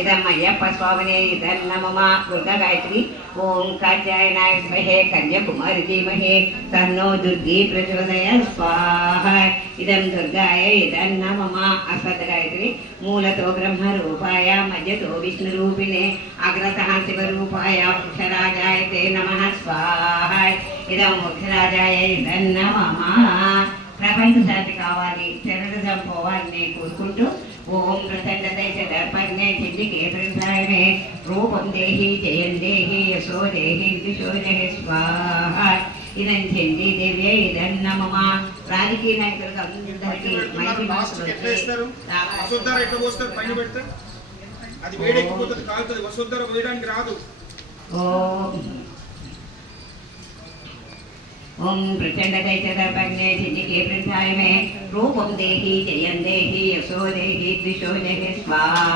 इदम् अय्यप्प स्वामिने इदन्नमम दुर्गा गायत्री ओम कात्यायनाय विद्महे कन्याकुमारी धीमहि तन्नो दुर्गी प्रचोदयात् स्वाहा इदं दुर्गाय इदन्नमम अस्मत् गायत्री मूलतो ब्रह्मरूपाय मध्यतो विष्णुरूपिणे अग्रतः शिवरूपाय वृक्षराजाय ते नमः स्वाहा इदं वृक्षराजाय इदन्नमम ప్రపంచ శాంతి కావాలి టెర్రరిజం పోవాలని కోరుకుంటూ ఓం ప్రచండదైత దర్పజ్ఞే చిద్దికే ప్రసాయమే రూపం దేహి జయం దేహి యశో దేహి దిశో దేహి స్వాహ ఇదం చండీ దేవ్యే ఇదం నమః రాజకీయ నాయకులకు అందరికీ మైత్రి భాషలు వసుద్ధర ఎట్లా పోస్తారు పైన పెడితే అది వేడెక్కిపోతుంది కాలుతుంది వసుద్ధర వేయడానికి రాదు ओम प्रचंडदैत्यदर्पज्ञे चिन्निके प्रसाय में रूपम देहि जयं देहि यशो देहि द्विषो देहि स्वाहा।